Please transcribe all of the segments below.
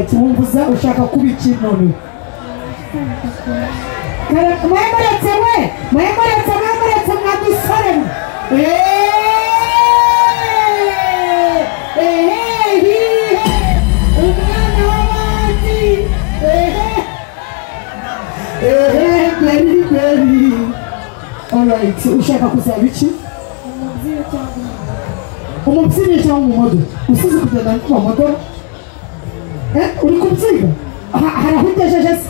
alright wumvuza ushaka kuba iki none mwemuretse mwadusore umwana w'abandi beri alright ushaka kuzaba iki umubyinnyi cyangwa umumodo usize kugenda mu modo uri kubyiga hari aho ugejeje se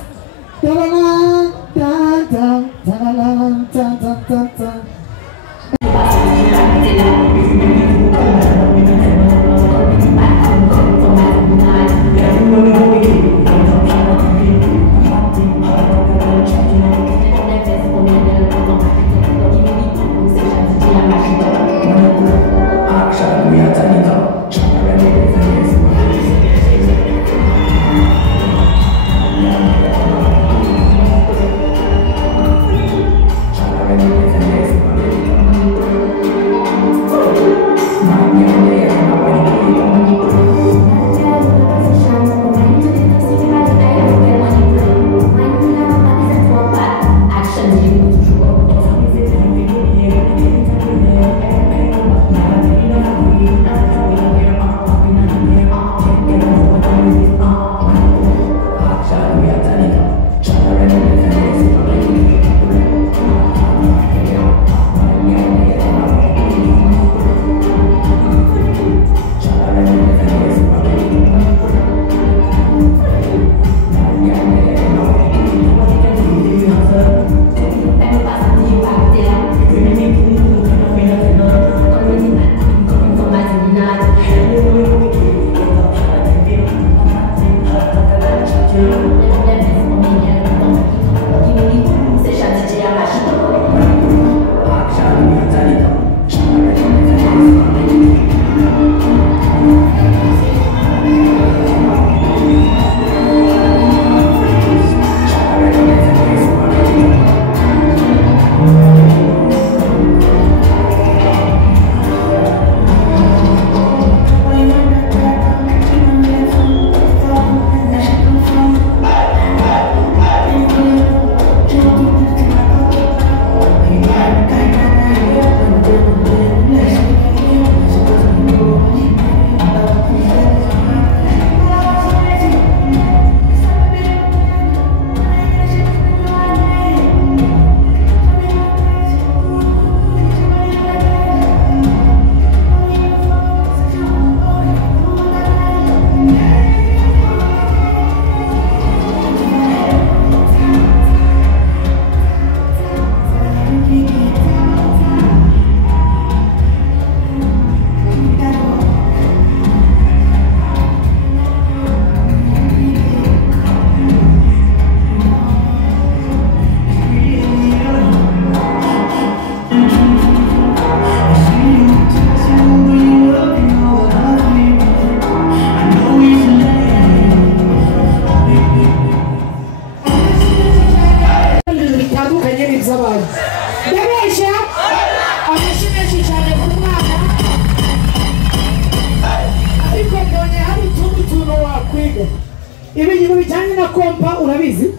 ibintu bijyanye na kompa urabizi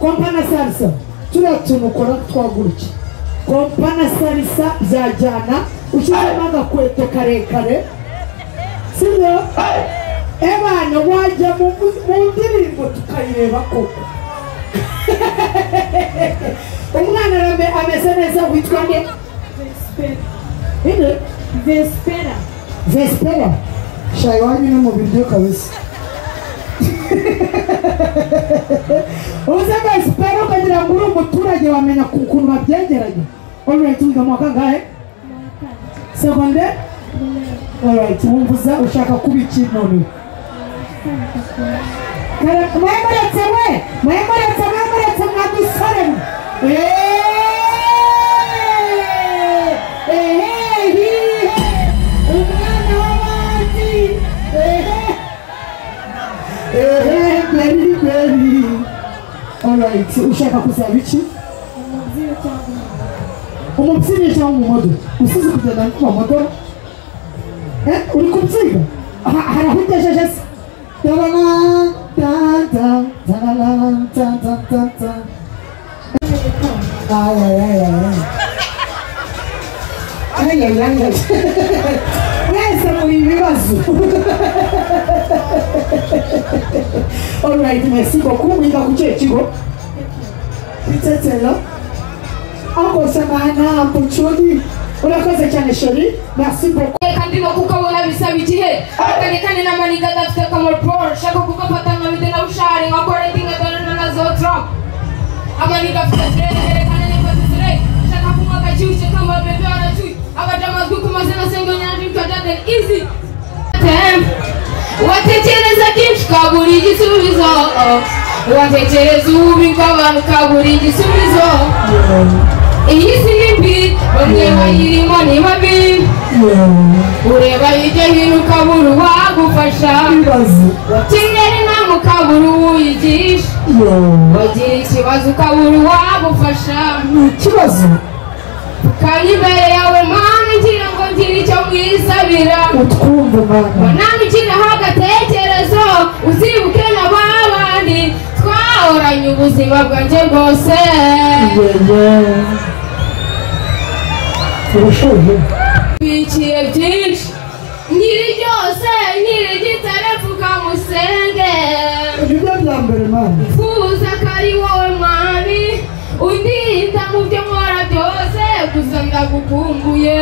kompa na salsa turiya tuntu ukora twaguruke kompa na salsa byajyana ushyizemo agakweto karekare sibyo ebana wajya mu ndirimbo tukayireba koko umwana ameze neza witwa nde Vespera shayi wanyu no mu biryo kabisa uze Vespera ukagira ngo uri umuturage wamenya ukuntu babyegeranye alright wiga mu kangahe secondaire alright wumvuza ushaka kuba iki none mwemuretse mwadusore umwana w'abandi beri alright ushaka kuzaba iki umubyinnyi cyangwa umumodo usize kugenda mu modo uri kubyiga hari aho ugejeje se Mwese muri ibibazo. Alright, merci beaucoup. Mwiga ku kihe kigo? Itetero. Ako samana mpuchudi. Urakoze cyane sheri. Merci beaucoup. Kandi no kukabona bisaba igihe. Akane na maniga dafite kamera pro. Shaka kugafata nka bide na bushari nka correcting adana na zotra. Amaniga afite kana ne patire. Shaka kumwaga cyushye kama bebe aracyu. Abajama gukumazina sengo nyandi mtajade easy. Watekereza byinshi kaburi igisubizo. Watekereza ubingo abantu kaburi igisubizo. Iyi si nimbi bamwe bayirimo ni babi. Ureba hirya hino ukabura uwagufasha. Kigali nta mukabura uyigisha. Wagira ikibazo ukabura uwagufasha. Ikibazo kandi imbere yawe mana ngira ngo ngire icyo mwisabira. utwumva mana Nani ukiraho agatekerezo uzibuke na babandi twahoranye ubuzima bwanjye bwose. urashoje Bikiye byinshi nyiri byose nyiri gitare pfuka musenge. ibyo bya mbere mana Fuza kari wowe mwami undinda mu byo nkora byose. Gusa ndagukumbuye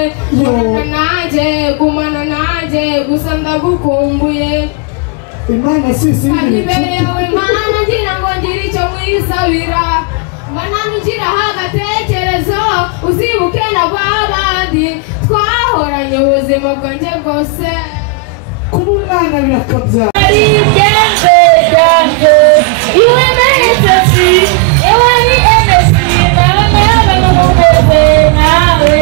gumana nanjye gusa ndagukumbuye. imana si Kandi izindi imbere yawe mana ngira ngo ngire icyo mwisabira. Mana nugiraho agatekerezo uzibuke na babandi twahoranye ubuzima bwanjye bwose. kuba umwana birakabyara Ari ibyenze byanjye iwe nahitasi iwe ni enesi nawe n'umugeze nawe.